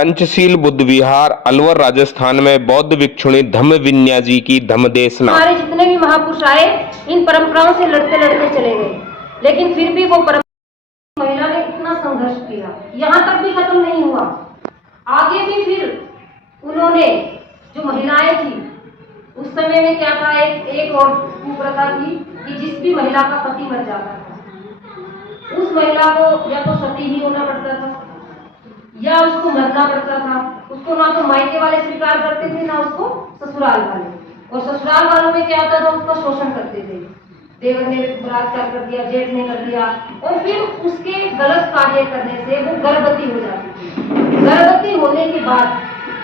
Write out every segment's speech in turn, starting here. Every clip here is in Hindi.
पंचशील बुद्ध विहार अलवर राजस्थान में बौद्ध भिक्षुणी धम्मविनया जी की धम्मदेशना। हमारे जितने भी महापुरुष आए इन परंपराओं से लड़ते लड़ते चले गए, लेकिन फिर भी वो परंपरा महिला ने इतना संघर्ष किया, यहाँ तक भी खत्म नहीं हुआ। आगे भी फिर उन्होंने जो महिलाएं थी उस समय में क्या था, एक और कुप्रथा थी कि जिस भी महिला का पति मर जाता था उस महिला को या तो सती ही होना पड़ता था या उसको मरना पड़ता था। उसको ना तो मायके वाले स्वीकार करते थे ना उसको ससुराल वाले, और ससुराल वालों में क्या होता था, उसका शोषण करते थे। देवर ने बलात्कार कर दिया, जेठ ने कर दिया, और फिर उसके गलत कार्य करने से वो गर्भवती हो जाती थी। गर्भवती होने के बाद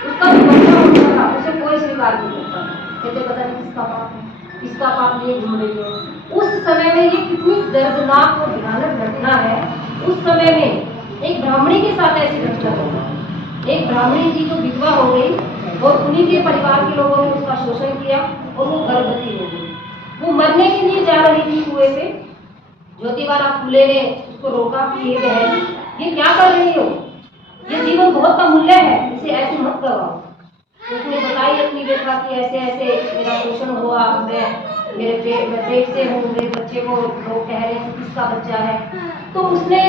उसका जो बच्चा होता था उसे कोई स्वीकार नहीं करता था, कहते पता नहीं किसका पाप है, किसका पाप लिए घूम रही है। उस समय में ये कितनी दर्दनाक और भयानक घटना है। उस समय में एक ब्राह्मणी के साथ ऐसी घटना हुई। एक ब्राह्मणी थी जो विधवा हो गई और उन्हीं के परिवार के लोगों ने उसका शोषण किया और वो गर्भवती हो गई। वो मरने के लिए जा रही थी कुएं पे, ज्योतिबा फुले ने उसको रोका कि ये बहन, ये क्या कर रही हो, ये जीवन बहुत अमूल्य है, इसे ऐसे मत करवाओ। उसने बताई अपनी व्यथा कि ऐसे ऐसे मेरा शोषण हुआ, मैं मेरे पेट से हूँ, मेरे बच्चे को लोग कह रहे हैं किसका बच्चा है। तो उसने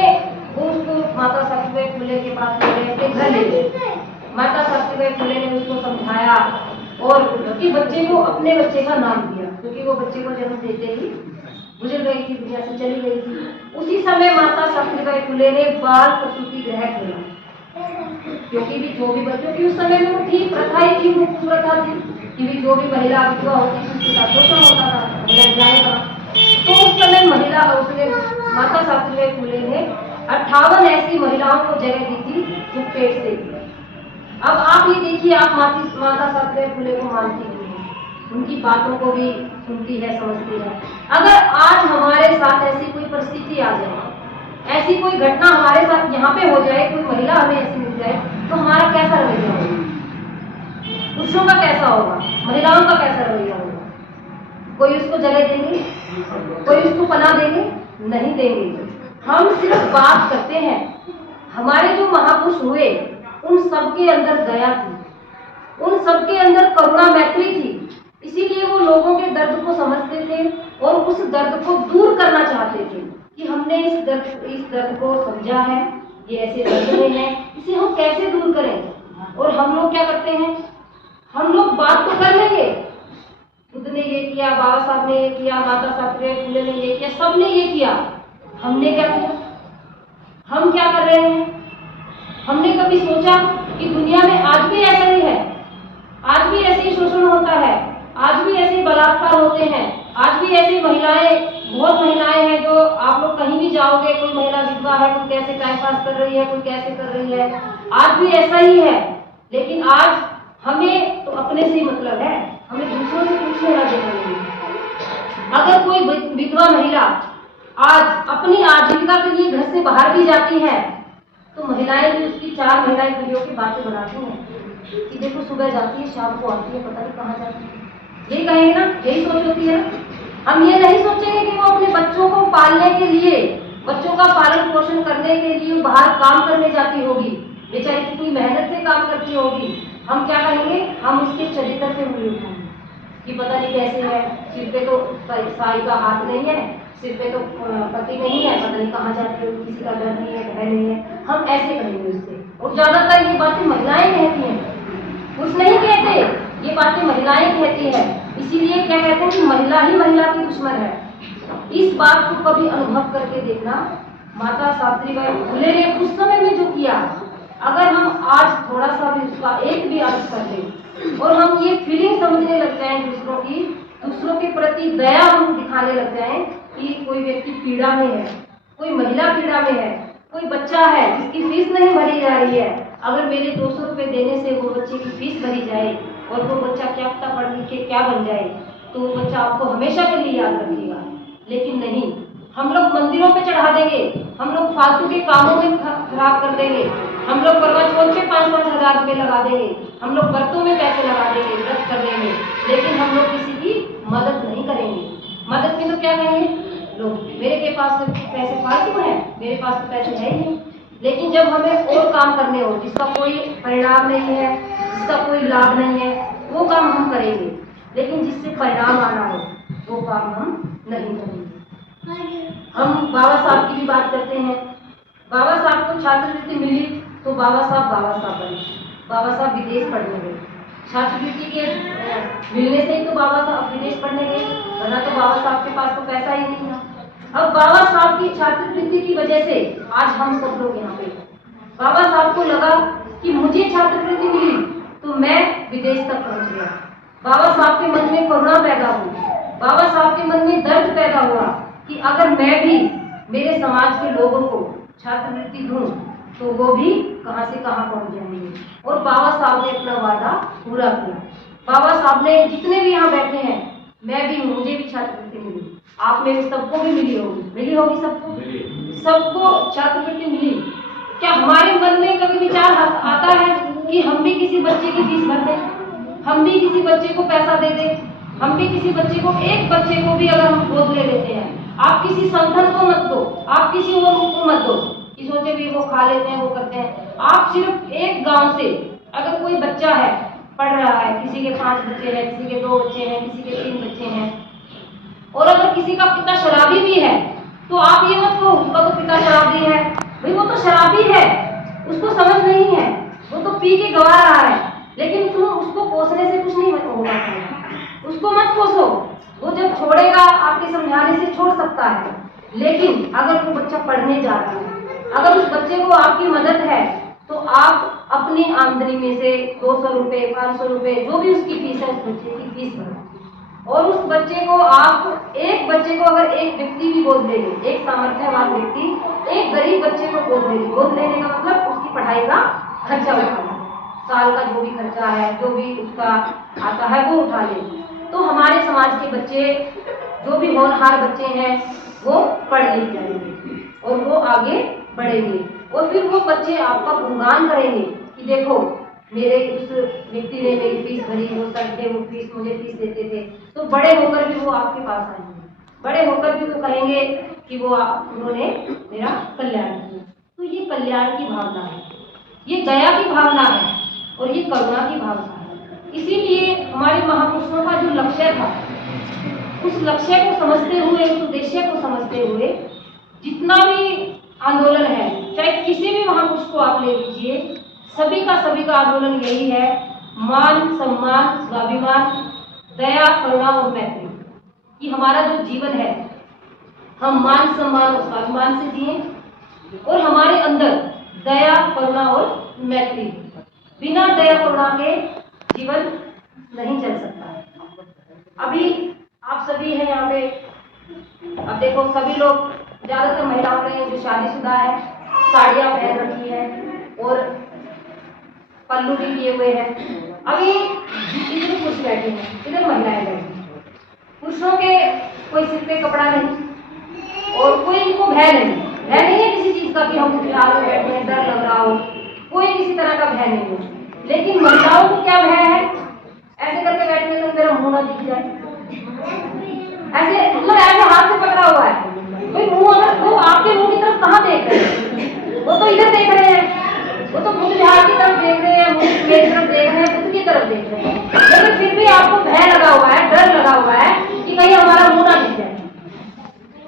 उसको माता सावित्रीबाई फुले के पास ले गए, अपने घर ले गए। माता सावित्रीबाई फुले ने उसको समझाया और उसके बच्चे को अपने बच्चे का नाम दिया, क्योंकि वो बच्चे को जन्म देते ही गुजर गई थी, दुनिया से चली गई थी। उसी समय माता सावित्रीबाई फुले ने बाल प्रसूति गृह खोला, क्योंकि भी जो भी बच्चों की उस समय में वो थी, प्रथा ही थी, वो प्रथा थी कि भी जो भी महिला विधवा होती थी उसके साथ शोषण होता था, महिला जाएगा। तो उस समय महिला उसने माता सावित्रीबाई फुले ने 58 ऐसी महिलाओं को जगह दी थी जो पेट से थी। अब आप ये देखिए, आप माता सावित्रीबाई फुले को मानती नहीं है, उनकी बातों को भी सुनती है, समझती है। अगर आज हमारे साथ ऐसी कोई परिस्थिति आ जाए, ऐसी कोई घटना हमारे साथ यहाँ पे हो जाए, कोई महिला हमें ऐसी मिल जाए, तो हमारा कैसा रवैया होगा? पुरुषों का कैसा होगा, महिलाओं का कैसा रवैया होगा? कोई उसको जगह देंगे, कोई उसको पनाह देंगे? नहीं देंगे। हम सिर्फ बात करते हैं। हमारे जो महापुरुष हुए उन सबके अंदर दया थी, उन सबके अंदर करुणा मैत्री थी, इसीलिए वो लोगों के दर्द को समझते थे और उस दर्द को दूर करना चाहते थे कि हमने इस दर्द को समझा है, ये ऐसे दर्द में है, इसे हम कैसे दूर करें। और हम लोग क्या करते हैं, हम लोग बात तो कर लेंगे, बुद्ध ने ये किया, बाबा साहब ने ये किया, माता सावित्रीबाई फुले ने ये किया, सबने ये किया, हमने क्या किया? हम क्या कर रहे हैं? हमने कभी सोचा कि दुनिया में आज भी ऐसा ही है, आज भी ऐसे ही शोषण होता है, आज भी ऐसे बलात्कार होते हैं, आज भी ऐसी महिलाएं, बहुत महिलाएं हैं जो आप लोग कहीं भी जाओगे, कोई महिला विधवा है, कोई कैसे टाइम पास कर रही है, कोई कैसे कर रही है, आज भी ऐसा ही है। लेकिन आज हमें तो अपने से ही मतलब है, हमें दूसरों से कुछ लेना देना नहीं। अगर कोई विधवा महिला आज अपनी आजीविका के लिए घर से बाहर भी जाती है तो महिलाएं भी उसकी 4 महिलाएं खड़ी होकर बातें बनाती हैं कि देखो सुबह जाती है, शाम को आती है, पता नहीं कहाँ जाती है। यही कहेंगे ना, यही सोच होती है। हम ये नहीं सोचेंगे कि वो अपने बच्चों को पालने के लिए, बच्चों का पालन पोषण करने के लिए बाहर काम करने जाती होगी, बेचारी कितनी मेहनत से काम करती होगी। हम क्या करेंगे, हम उसके चरित्र पे उंगली उठाएंगे कि पता नहीं कैसे है, सिर पे तो साई का हाथ नहीं है, सिर पे तो पति नहीं है, पता नहीं कहाँ जाती है, किसी का डर नहीं है, भय नहीं है। हम ऐसे करेंगे उससे। और ज्यादातर ये बातें महिलाएं कहती हैं, पुरुष नहीं कहते, ये बातें महिलाएं कहती है। इसीलिए क्या कहते हैं कि महिला ही महिला की दुश्मन है। इस बात को कभी अनुभव करके देखना, माता सावित्रीबाई फुले ने उस समय में जो किया, अगर हम आज थोड़ा सा भी उसका एक भी अर्थ कर लें और हम ये फीलिंग समझने लग जाएं दूसरों की, दूसरों के प्रति दया हम दिखाने लग जाएं कि कोई व्यक्ति पीड़ा में है, कोई महिला पीड़ा में है, कोई बच्चा है जिसकी फीस नहीं भरी जा रही है, अगर मेरे 200 रुपये देने से वो बच्चे की फीस भरी जाए और वो बच्चा क्या पता पढ़ लिख के क्या बन जाए, तो वो बच्चा आपको हमेशा के लिए याद रखेगा। लेकिन नहीं, हम लोग मंदिरों पे चढ़ा देंगे, हम लोग फालतू के कामों में खराब कर देंगे, हम लोग करवा चौथ पे 5-5 हजार रुपये लगा देंगे, हम लोग व्रतों में पैसे लगा देंगे, व्रत कर देंगे, लेकिन हम लोग किसी की मदद नहीं करेंगे। मदद में तो क्या कहेंगे लोग, मेरे के पास पैसे फालतू हैं, मेरे पास तो पैसे है ही नहीं, लेकिन जब हमें और काम करने हो जिसका कोई परिणाम नहीं है, जिसका कोई लाभ नहीं है, वो काम हम करेंगे, लेकिन जिससे परिणाम आना हो वो काम हम नहीं करेंगे। हम बाबा साहब की भी बात करते हैं। बाबा साहब को छात्रवृत्ति मिली तो बाबा साहब बने। बाबा साहब विदेश पढ़ने गए, छात्रवृत्ति के मिलने से ही तो बाबा साहब विदेश पढ़ने गए, वरना तो बाबा साहब के पास तो पैसा ही नहीं था। अब बाबा साहब की छात्रवृत्ति की वजह से आज हम सब लोग यहाँ पे। बाबा साहब को लगा कि मुझे छात्रवृत्ति मिली तो मैं विदेश तक पहुँच गया। बाबा साहब के मन में करुणा पैदा हुई, बाबा साहब के मन में दर्द पैदा हुआ कि अगर मैं भी मेरे समाज के लोगों को छात्रवृत्ति दूं तो वो भी कहां से कहां पहुंच जाएंगे। और बाबा साहब ने अपना वादा पूरा किया। बाबा साहब ने जितने भी यहाँ बैठे हैं, मैं भी, मुझे भी छात्रवृत्ति मिली, आप में सबको भी मिली होगी सबको छात्रवृत्ति मिली। क्या हमारे मन में कभी विचार आता है कि हम भी किसी बच्चे की फीस भर दें, हम भी किसी बच्चे को पैसा दे दें, हम भी किसी बच्चे को, एक बच्चे को भी अगर हम गोद ले लेते हैं, आप किसी संगठन को मत दो, आप किसी और को मत दो कि सोचे भी वो खा लेते हैं, वो करते हैं। आप सिर्फ एक गांव से अगर कोई बच्चा है, पढ़ रहा है, किसी के 5 बच्चे हैं, किसी के 2 बच्चे हैं, किसी के 3 बच्चे हैं, और अगर किसी का पिता शराबी भी है तो आप ये मत कहो उसका तो पिता शराबी है, भाई वो तो शराबी है, उसको समझ नहीं है, वो तो पी के गवा रहा है, लेकिन तुम उसको कोसने से कुछ नहीं होगा, उसको मत कोसो। वो जब छोड़ेगा आपके समझाने से छोड़ सकता है, लेकिन अगर वो बच्चा पढ़ने जा रहा है, अगर उस बच्चे को आपकी मदद है तो आप अपनी आमदनी में से 200 रुपये, 500 रुपये, जो भी उसकी फीस है उस बच्चे की फीस भरो। और उस बच्चे को आप, एक बच्चे को अगर एक व्यक्ति भी गोद ले ले, एक सामर्थ्यवान व्यक्ति एक गरीब बच्चे को गोद ले ले, गोद लेने का मतलब उसकी पढ़ाई का खर्चा उठाना, साल का जो भी खर्चा है, जो भी उसका आता है वो उठा ले, तो हमारे समाज के बच्चे, जो भी होनहार बच्चे हैं, वो पढ़ लिख जाएंगे और वो आगे बढ़ेंगे। और फिर वो बच्चे आपका गुणगान करेंगे कि देखो मेरे उस व्यक्ति ने मेरी फीस भरी, वो सर थे, वो फीस मुझे फीस देते थे। तो बड़े होकर भी वो आपके पास आएंगे, बड़े होकर भी वो कहेंगे कि वो उन्होंने मेरा कल्याण किया। तो ये कल्याण की भावना है, ये दया की भावना है और ये करुणा की भावना है। इसीलिए हमारे महापुरुषों का जो लक्ष्य था, उस लक्ष्य को समझते हुए, उस उद्देश्य को समझते हुए, जितना भी आंदोलन है, चाहे किसी भी महापुरुष को आप ले लीजिए, सभी का आंदोलन यही है, मान सम्मान स्वाभिमान दया करुणा और मैत्री। कि हमारा जो जीवन है हम मान सम्मान और स्वाभिमान से जिए और हमारे अंदर दया करुणा और मैत्री। बिना दया करुणा के जीवन नहीं चल सकता। अभी आप सभी हैं यहाँ पे, अब देखो सभी लोग, ज्यादातर महिलाओं ने जो शादीशुदा है साड़ियाँ पहन रखी है और पल्लू भी किए हुए हैं। अभी इधर पुरुष बैठे हैं, इधर महिलाएं बैठी, पुरुषों के कोई सिर पे कपड़ा नहीं और कोई इनको भय नहीं है किसी चीज का कि हम बिहार में बैठे हैं, डर लग रहा हो, कोई किसी तरह का भय नहीं है। लेकिन महिलाओं को क्या भय है, ऐसे करके बैठने तो मेरा मुंह ना दिख जाए, ऐसे मतलब ऐसे हाथ से पकड़ा हुआ है, भाई मुंह, अगर वो आपके मुंह की तरफ कहाँ देख रहे हैं, वो तो इधर देख रहे हैं, वो तो बुद्ध विहार की तरफ देख रहे हैं, मुझ मेरी तरफ देख रहे हैं, बुद्ध की तरफ देख रहे हैं, लेकिन फिर भी आपको भय लगा हुआ है, डर लगा हुआ है कि कहीं हमारा मुंह ना दिख जाए।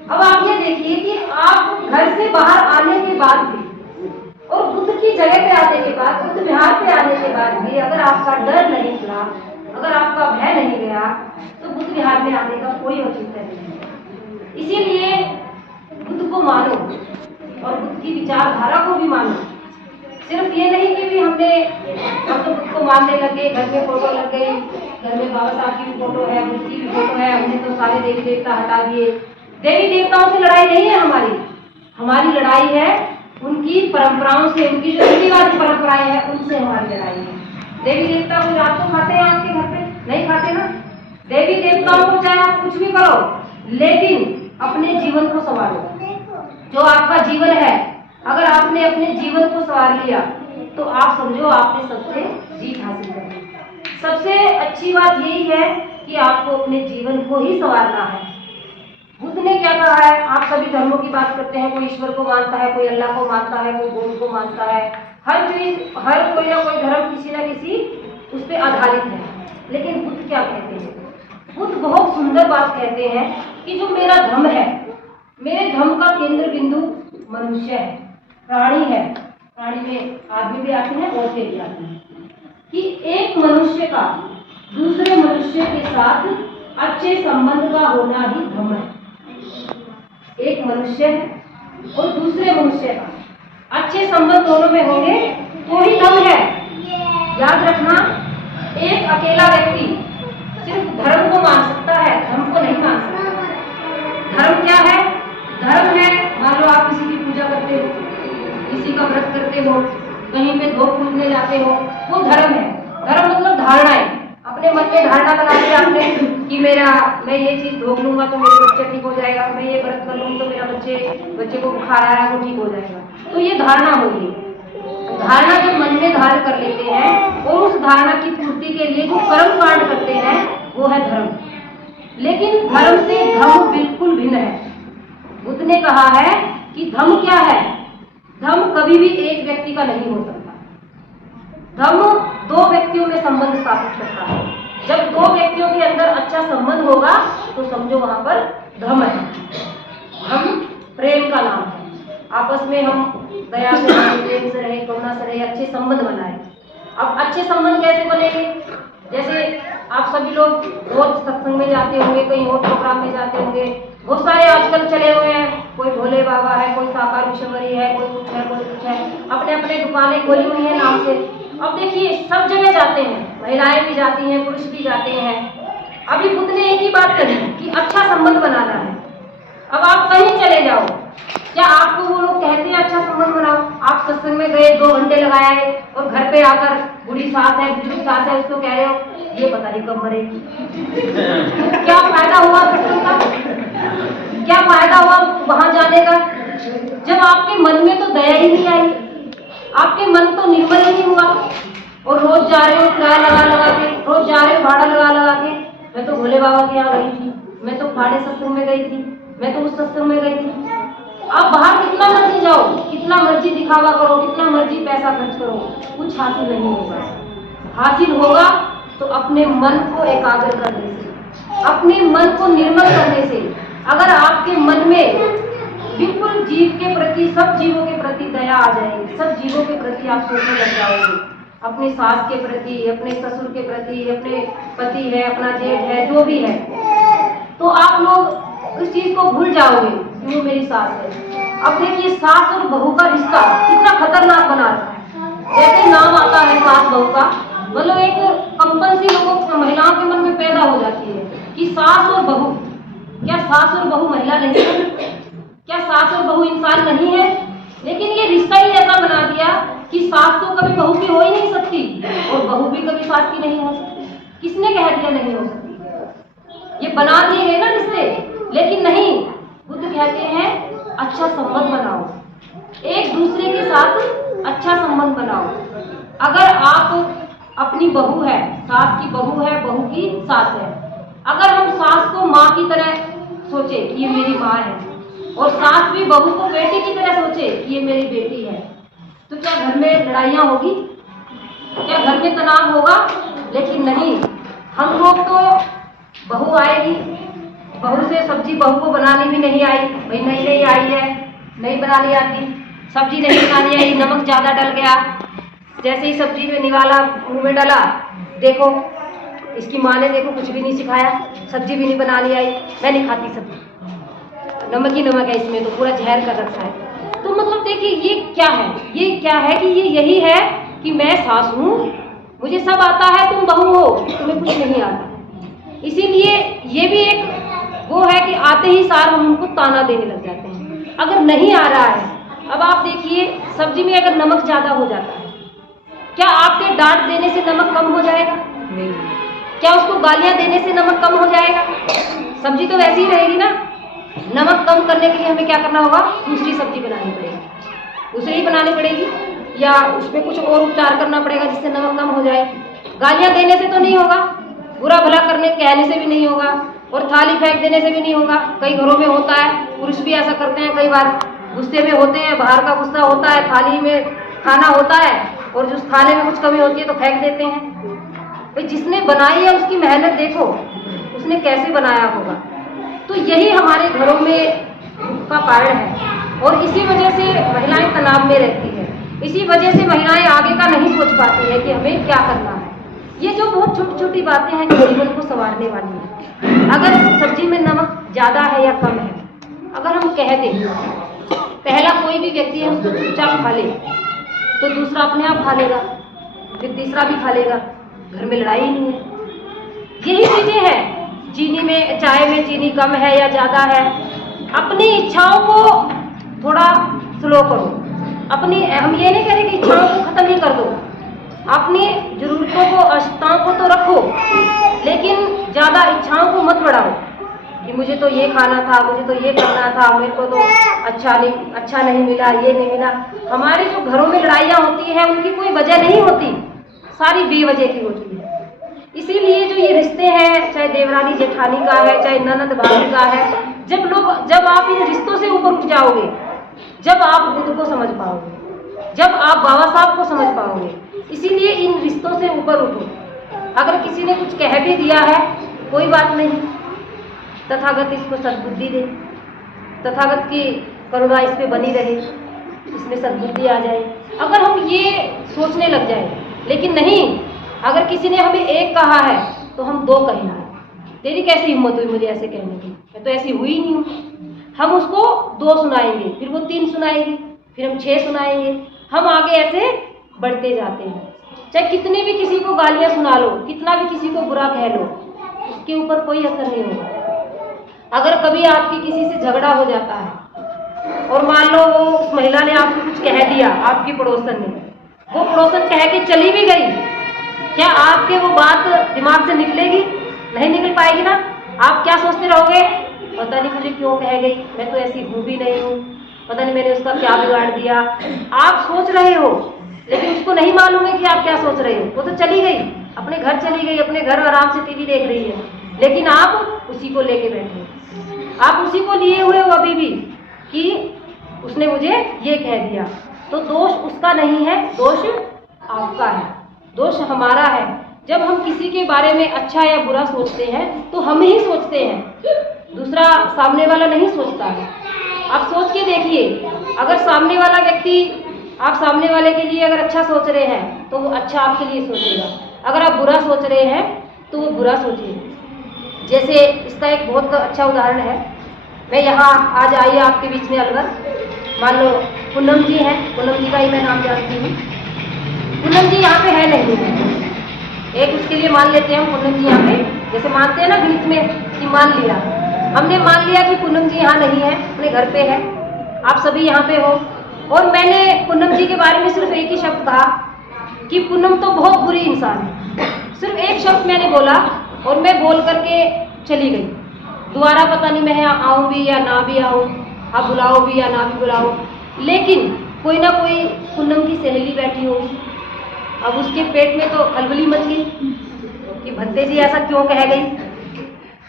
अब आप ये देखिए कि आप घर से बाहर आने के बाद भी और बुद्ध की जगह पे आने के बाद, बुद्ध विहार पे आने के बाद भी अगर आपका डर नहीं चला, अगर आपका भय नहीं गया, तो बुद्ध विहार में आने का कोई औचित्य नहीं है। इसीलिए बुद्ध को मानो और बुद्ध की विचारधारा को भी मानो। सिर्फ ये नहीं कि भी हम तो बुद्ध को मानने लगे, घर में फोटो लग गई, घर में बाबा साहब की भी फोटो है, बुद्ध की भी फोटो है, हमने तो सारे देवी देवता हटा दिए। देवी देवताओं से लड़ाई नहीं है हमारी लड़ाई है उनकी परंपराओं से, उनकी जो रीतिवादी परंपराएं हैं उनसे हमारी लड़ाई है। देवी देवता को रात को खाते हैं आपके घर पे? नहीं खाते ना। देवी देवताओं को चाहे आप कुछ भी करो, लेकिन अपने जीवन को संवारो। जो आपका जीवन है, अगर आपने अपने जीवन को संवार लिया तो आप समझो आपने सबसे जीत हासिल कर ली। सबसे अच्छी बात यही है कि आपको अपने जीवन को ही संवारना है। बुद्ध ने क्या कहा है, आप सभी धर्मों की बात करते हैं, कोई ईश्वर को मानता है, कोई अल्लाह को मानता है, कोई बुद्ध को मानता है, हर चीज, हर कोई ना कोई धर्म किसी ना किसी उस पर आधारित है। लेकिन बुद्ध क्या कहते हैं? बुद्ध बहुत सुंदर बात कहते हैं कि जो मेरा धर्म है, मेरे धर्म का केंद्र बिंदु मनुष्य है, प्राणी है। प्राणी में आदमी भी आते हैं, औरतें भी आती हैं, कि एक मनुष्य का दूसरे मनुष्य के साथ अच्छे संबंध का होना ही धर्म है। एक मनुष्य है और दूसरे मनुष्य का अच्छे संबंध दोनों में होंगे तो ही धर्म है। याद रखना, एक अकेला व्यक्ति सिर्फ धर्म को मान सकता है, धर्म को नहीं मान सकता। धर्म क्या है? धर्म है, मान लो आप किसी की पूजा करते हो, किसी का व्रत करते हो, कहीं पे धोख पूजने जाते हो, वो धर्म है। धर्म मतलब धारणाएं, अपने मन में धारणा बना ली आपने कि मैं ये चीज धोख लूंगा तो मेरा बच्चा ठीक हो जाएगा, मैं ये व्रत कर लूंगा तो मेरा बच्चे को बुखार आ रहा है वो ठीक हो जाएगा, तो ये धारणा होगी। धारणा जब मन में धारण कर लेते हैं और उस धारणा की पूर्ति के लिए जो कर्म कांड करते हैं वो है धर्म। लेकिन धर्म से धर्म बिल्कुल भिन्न है। बुद्ध ने कहा है कि धर्म क्या है? धर्म कभी भी एक व्यक्ति का नहीं हो सकता। धर्म दो व्यक्तियों में संबंध स्थापित करता है। जब दो व्यक्तियों के अंदर अच्छा संबंध होगा तो समझो वहां पर धर्म है। धर्म प्रेम का नाम है। आपस में हम दया से रहे, प्रेम से रहे, करुणा से रहे, अच्छे संबंध बनाए। अब अच्छे संबंध कैसे बनेंगे? जैसे आप सभी लोग रोज सत्संग में जाते होंगे, कहीं और प्रोग्राम में जाते होंगे, बहुत सारे आजकल चले हुए हैं, कोई भोले बाबा है, कोई साकार मिशनरी है, कोई कुछ है, कोई कुछ है, अपने अपने दुकानें खोली हुई है नाम से। अब देखिए सब जगह जाते हैं, महिलाएं भी जाती हैं, पुरुष भी जाते हैं। अभी बुद्ध ने एक ही बात कही कि अच्छा संबंध बनाना है। अब आप कहीं चले जाओ, क्या आपको वो लोग कहते हैं अच्छा संबंध बनाओ? आप सत्संग में गए, 2 घंटे लगाए और घर पे आकर बूढ़ी सास है, बुजुर्ग सास है, उसको कह रहे हो ये पता नहीं कब मरेगी। क्या फायदा हुआ सत्संग का? क्या फायदा हुआ वहां जाने का? जब आपके मन में तो दया ही नहीं आई, आपके मन तो निर्मल ही नहीं हुआ। और रोज जा रहे हो किराया लगा के, रोज जा रहे हो भाड़ा लगा के। मैं तो भोले बाबा के यहाँ गई थी, मैं तो फाड़े सत्संग में गई थी, मैं तो उस सत्संग में गई थी। आप बाहर कितना मर्जी जाओ, कितना मर्जी दिखावा करो, कितना मर्जी पैसा खर्च करो, कुछ हासिल नहीं होगा। हासिल होगा तो अपने मन को एकाग्र करने से, अपने मन को निर्मल करने से। अगर आपके मन में बिल्कुल जीव के प्रति, सब जीवों के प्रति दया आ जाएगी, सब जीवों के प्रति आप सोचने लग जाओगे, अपने सास के प्रति, अपने ससुर के प्रति, अपने पति है, अपना जेठ है, जो भी है, तो आप लोग उस चीज को भूल जाओगे कि वो मेरी सास है। अब देखिए सास और बहू का रिश्ता कितना खतरनाक बना रहा है। जैसे नाम आता है सास बहू का, मतलब एक कंपल्सरी लोगों महिलाओं के मन में पैदा हो जाती है कि सास और बहू। क्या सास और बहू महिला नहीं है? क्या सास और बहू इंसान नहीं है? लेकिन ये रिश्ता ही ऐसा बना दिया कि सास तो कभी बहू की हो ही नहीं सकती और बहू भी कभी सास की नहीं हो सकती। किसने कह दिया नहीं हो सकती? ये बना दिए गए ना रिश्ते। लेकिन नहीं, बुद्ध कहते हैं अच्छा संबंध बनाओ, एक दूसरे के साथ अच्छा संबंध बनाओ। अगर आप अपनी बहू है, सास की बहू है, बहू की सास है, अगर हम सास को माँ की तरह सोचे कि ये मेरी माँ है और सास भी बहू को बेटी की तरह सोचे कि ये मेरी बेटी है, तो क्या घर में लड़ाइयाँ होगी? क्या घर में तनाव होगा? लेकिन नहीं, हम लोग तो बहू आएगी, बहू से सब्जी बहू को बनानी भी नहीं आई, भाई नहीं आई है, नहीं बनानी आती, सब्जी नहीं बनानी आई, नमक ज़्यादा डल गया, जैसे ही सब्जी में निवाला मुंह में डाला, देखो इसकी माँ ने देखो कुछ भी नहीं सिखाया, सब्जी भी नहीं बनानी आई, मैं नहीं खाती सब्जी, नमक ही नमक है इसमें, तो पूरा जहर कर रखा है। तो मतलब देखिए ये क्या है? ये क्या है कि ये यही है कि मैं सास हूँ, मुझे सब आता है, तुम बहू हो, तुम्हें कुछ नहीं आता। इसीलिए ये भी एक वो है कि आते ही सार हम उनको ताना देने लग जाते हैं। अगर नहीं आ रहा है, अब आप देखिए सब्जी में अगर नमक ज़्यादा हो जाता है, क्या आपके डांट देने से नमक कम हो जाएगा? नहीं। क्या उसको गालियाँ देने से नमक कम हो जाएगा? सब्जी तो वैसी ही रहेगी ना। नमक कम करने के लिए हमें क्या करना होगा? दूसरी सब्जी बनानी पड़ेगी, दूसरी ही बनानी पड़ेगी, या उसमें कुछ और उपचार करना पड़ेगा जिससे नमक कम हो जाए। गालियाँ देने से तो नहीं होगा, बुरा भला करने कहने से भी नहीं होगा, और थाली फेंक देने से भी नहीं होगा। कई घरों में होता है, पुरुष भी ऐसा करते हैं, कई बार गुस्से में होते हैं, बाहर का गुस्सा होता है, थाली में खाना होता है और जो थाली में कुछ कमी होती है तो फेंक देते हैं। भाई जिसने बनाई है उसकी मेहनत देखो, उसने कैसे बनाया होगा। तो यही हमारे घरों में का कारण है और इसी वजह से महिलाएं तनाव में रहती है। इसी वजह से महिलाएं आगे का नहीं सोच पाती है कि हमें क्या करना है। ये जो बहुत छोटी छोटी बातें हैं जो जीवन को संवारने वाली है। अगर सब्जी में नमक ज़्यादा है या कम है, अगर हम कह दें, पहला कोई भी व्यक्ति है उसको चुपचाप खा ले तो दूसरा अपने आप खा लेगा, फिर तीसरा भी खा लेगा, घर में लड़ाई ही नहीं है। यही चीज़ें हैं। चीनी में, चाय में चीनी कम है या ज़्यादा है, अपनी इच्छाओं को थोड़ा स्लो करो। अपनी, हम ये नहीं कह रहे कि इच्छाओं को ख़त्म ही कर दो, अपनी ज़रूरतों को, आवश्यकताओं को तो रखो, लेकिन ज़्यादा इच्छाओं को मत बढ़ाओ कि मुझे तो ये खाना था, मुझे तो ये करना था, मेरे को तो अच्छा नहीं मिला, ये नहीं मिला। हमारे जो घरों में लड़ाइयाँ होती हैं उनकी कोई वजह नहीं होती, सारी बेवजह की होती है। इसीलिए जो ये रिश्ते हैं, चाहे देवरानी जेठानी का है, चाहे ननद भाभी का है, जब आप इन रिश्तों से ऊपर उठ जाओगे, जब आप बुद्ध को समझ पाओगे, जब आप बाबा साहब को समझ पाओगे। इसीलिए इन रिश्तों से ऊपर उठो। अगर किसी ने कुछ कह भी दिया है, कोई बात नहीं, तथागत इसको सद्बुद्धि दे, तथागत की करुणा इस पे बनी रहे, इसमें सद्बुद्धि आ जाए। अगर हम ये सोचने लग जाए, लेकिन नहीं, अगर किसी ने हमें एक कहा है तो हम दो कहेंगे। तेरी कैसी हिम्मत हुई मुझे ऐसे कहने की, मैं तो ऐसी हुई नहीं हूँ। हम उसको 2 सुनाएंगे, फिर वो 3 सुनाएगी, फिर हम 6 सुनाएंगे। हम आगे ऐसे बढ़ते जाते हैं। चाहे कितने भी किसी को गालियाँ सुना लो, कितना भी किसी को बुरा कह लो, उसके ऊपर कोई असर नहीं होगा। अगर कभी आपकी किसी से झगड़ा हो जाता है और मान लो वो उस महिला ने आपको कुछ कह दिया, आपकी पड़ोसन ने, वो पड़ोसन कह के चली भी गई, क्या आपके वो बात दिमाग से निकलेगी? नहीं निकल पाएगी ना। आप क्या सोचते रहोगे, पता नहीं मुझे क्यों कह गई, मैं तो ऐसी हूँ भी नहीं हूँ, पता नहीं मैंने उसका क्या बिगाड़ दिया। आप सोच रहे हो, लेकिन उसको नहीं मालूम है कि आप क्या सोच रहे हो। वो तो चली गई, अपने घर चली गई, अपने घर आराम से टीवी देख रही है, लेकिन आप उसी को लेके बैठे, आप उसी को लिए हुए हो अभी भी कि उसने मुझे ये कह दिया। तो दोष उसका नहीं है, दोष आपका है, दोष हमारा है। जब हम किसी के बारे में अच्छा या बुरा सोचते हैं तो हम ही सोचते हैं, दूसरा सामने वाला नहीं सोचता है। आप सोच के देखिए, अगर सामने वाला व्यक्ति, आप सामने वाले के लिए अगर अच्छा सोच रहे हैं तो वो अच्छा आपके लिए सोचेगा, अगर आप बुरा सोच रहे हैं तो वो बुरा सोचेगा। जैसे इसका एक बहुत अच्छा उदाहरण है, मैं यहाँ आज आई आपके बीच में अलवर, मान लो पूनम जी हैं, पूनम जी का ही मैं नाम जानती हूँ। पूनम जी यहाँ पे है नहीं है, एक उसके लिए मान लेते हैं हम पूनम जी यहाँ पे, जैसे मानते हैं ना गणित में कि मान लिया, हमने मान लिया कि पूनम जी यहाँ नहीं है, अपने घर पे है, आप सभी यहाँ पे हो। और मैंने पूनम जी के बारे में सिर्फ एक ही शब्द कहा कि पूनम तो बहुत बुरी इंसान है, सिर्फ एक शब्द मैंने बोला और मैं बोल करके चली गई। दोबारा पता नहीं मैं आऊँ भी या ना भी आऊँ, आप बुलाओ भी या ना भी बुलाओ, लेकिन कोई ना कोई पूनम की सहेली बैठी होगी। अब उसके पेट में तो खलबली मच गई कि भंते जी ऐसा क्यों कह गई।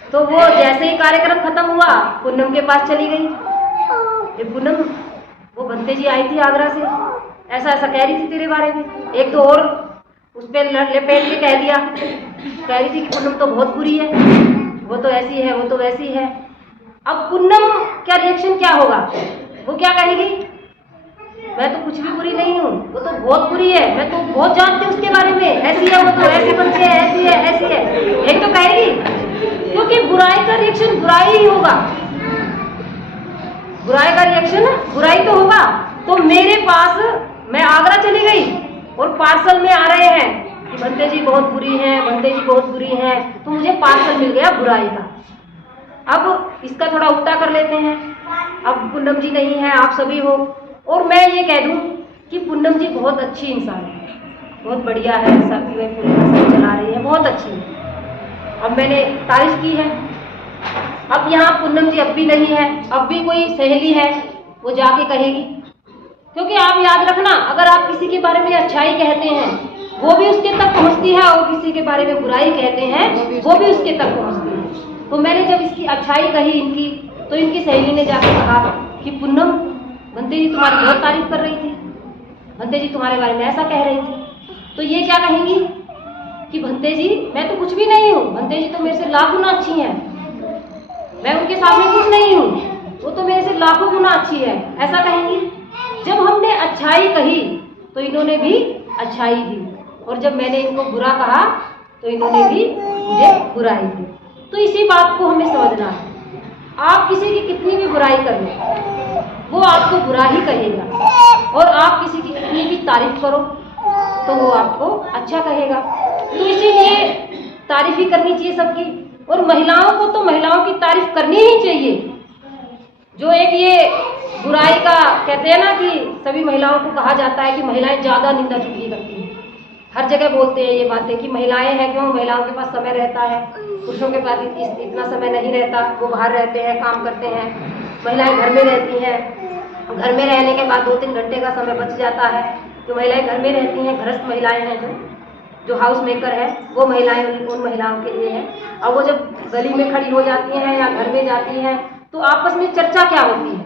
तो वो जैसे ही कार्यक्रम खत्म हुआ पूनम के पास चली गई। ये पूनम, वो भंते जी आई थी आगरा से, ऐसा ऐसा कह रही थी तेरे बारे में। एक तो और उस पर लपेट के कह दिया, कह रही थी कि पूनम तो बहुत बुरी है, वो तो ऐसी है, वो तो वैसी है। अब पूनम क्या रिएक्शन क्या होगा, वो क्या कहेगी, मैं तो कुछ भी बुरी नहीं हूँ, वो तो बहुत बुरी है, मैं तो बहुत जानती हूँ उसके बारे में, ऐसी है वो तो, ऐसी बनती है, ऐसी है, ऐसी है, यही तो कहेगी। क्योंकि बुराई का रिएक्शन बुराई ही होगा, बुराई का रिएक्शन बुराई तो होगा। तो मेरे पास, मैं आगरा चली गई और पार्सल में आ रहे हैं कि भंते जी बहुत बुरी हैं, भंते जी बहुत बुरी हैं, तो मुझे पार्सल मिल गया बुराई का। अब इसका थोड़ा उल्टा कर लेते हैं, अब पूनम जी नहीं है, आप सभी हो, और मैं ये कह दूं कि पूनम जी बहुत अच्छी इंसान है, बहुत बढ़िया है, सब चला रही है, बहुत अच्छी है। अब मैंने तारीफ की है। अब यहाँ पूनम जी अब भी नहीं है, अब भी कोई सहेली है वो जाके कहेगी। क्योंकि आप याद रखना, अगर आप किसी के बारे में अच्छाई कहते हैं वो भी उसके तक पहुँचती है, और किसी के बारे में बुराई कहते हैं वो भी उसके तक पहुँचती है। तो मैंने जब इसकी अच्छाई कही इनकी, तो इनकी सहेली ने जाकर कहा कि पूनम, भंते जी तुम्हारी बहुत तारीफ कर रही थी, भंते जी तुम्हारे बारे में ऐसा कह रही थी। तो ये क्या कहेंगी कि भंते जी मैं तो कुछ भी नहीं हूँ, भंते जी तो मेरे से लाख गुना अच्छी हैं, मैं उनके सामने कुछ नहीं हूँ, वो तो मेरे से लाखों गुना अच्छी है, ऐसा कहेंगी। जब हमने अच्छाई कही तो इन्होंने भी अच्छाई दी, और जब मैंने इनको बुरा कहा तो इन्होंने भी मुझे बुराई दी। तो इसी बात को हमें समझना है। आप किसी की कितनी भी बुराई कर लो, वो आपको बुरा ही कहेगा, और आप किसी की कितनी भी तारीफ करो तो वो आपको अच्छा कहेगा। तो इसीलिए तारीफ ही करनी चाहिए सबकी, और महिलाओं को तो महिलाओं की तारीफ करनी ही चाहिए। जो एक ये बुराई का कहते हैं ना कि सभी महिलाओं को कहा जाता है कि महिलाएं ज़्यादा निंदा चुगली करती हैं, हर जगह बोलते हैं ये बातें कि महिलाएं हैं क्यों, महिलाओं के पास समय रहता है, पुरुषों के पास इतना समय नहीं रहता, वो बाहर रहते हैं, काम करते हैं, महिलाएं घर में रहती हैं, घर में रहने के बाद 2-3 घंटे का समय बच जाता है, तो महिलाएं घर में रहती हैं, गृहस्थ महिलाएं हैं जो हाउस मेकर है, वो महिलाएं उन महिलाओं के लिए है। और वो जब गली में खड़ी हो जाती हैं या घर में जाती हैं तो आपस में चर्चा क्या होती है,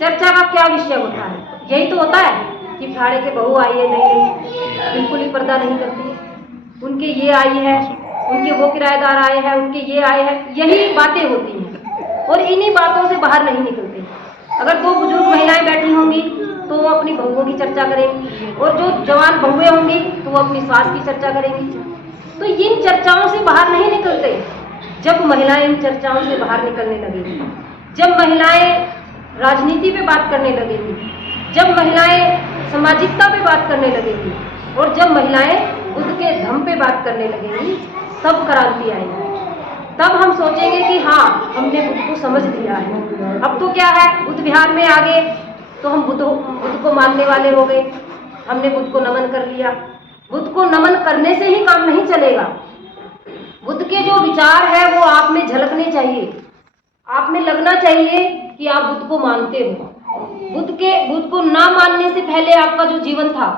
चर्चा का क्या विषय होता है, यही तो होता है कि फाड़े के बहू आई है, नहीं बिल्कुल ही पर्दा नहीं करती, उनके ये आई है, उनके वो किराएदार आए हैं, उनके ये आए हैं, यही बातें होती हैं, और इन्हीं बातों से बाहर नहीं निकलते। अगर 2 बुजुर्ग महिलाएं बैठी होंगी तो वो अपनी बहुओं की चर्चा करेंगी, और जो जवान बहुएं होंगी तो वो अपनी सास की चर्चा करेंगी। तो इन चर्चाओं से बाहर नहीं निकलते। जब महिलाएं इन चर्चाओं से बाहर निकलने लगेंगी, जब महिलाएं राजनीति पे बात करने लगेंगी, जब महिलाएं सामाजिकता पे बात करने लगेंगी, और जब महिलाएं बुद्ध के धम्म पे बात करने लगेंगी, तब क्रांति आएगी। तब हम सोचेंगे कि हाँ, हमने बुद्ध को समझ लिया है। अब तो क्या है, बुद्ध विहार में आ गए तो हम बुद्ध को मानने वाले हो गए, हमने बुद्ध को नमन कर लिया। बुद्ध को नमन करने से ही काम नहीं चलेगा, बुद्ध के जो विचार है वो आप में झलकने चाहिए, आप में लगना चाहिए कि आप बुद्ध को मानते हो। बुद्ध को ना मानने से पहले आपका जो जीवन था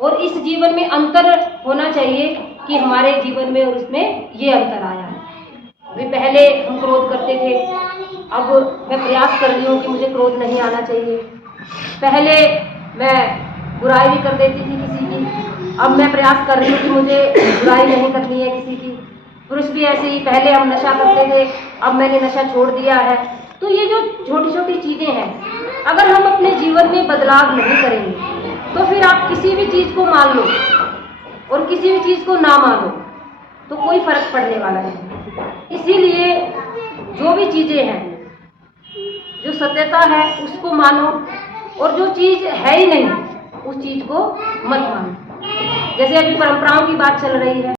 और इस जीवन में अंतर होना चाहिए कि हमारे जीवन में और उसमें ये अंतर आया है। अभी पहले हम क्रोध करते थे, अब मैं प्रयास कर रही हूँ कि मुझे क्रोध नहीं आना चाहिए। पहले मैं बुराई भी कर देती थी किसी की, अब मैं प्रयास कर रही हूँ कि मुझे बुराई नहीं करनी है किसी की। पुरुष भी ऐसे ही, पहले हम नशा करते थे, अब मैंने नशा छोड़ दिया है। तो ये जो छोटी छोटी चीज़ें हैं, अगर हम अपने जीवन में बदलाव नहीं करेंगे तो फिर आप किसी भी चीज़ को मान लो और किसी भी चीज़ को ना मानो तो कोई फर्क पड़ने वाला नहीं। इसीलिए जो भी चीज़ें हैं, जो सत्यता है उसको मानो, और जो चीज़ है ही नहीं उस चीज़ को मत मानो। जैसे अभी परंपराओं की बात चल रही है,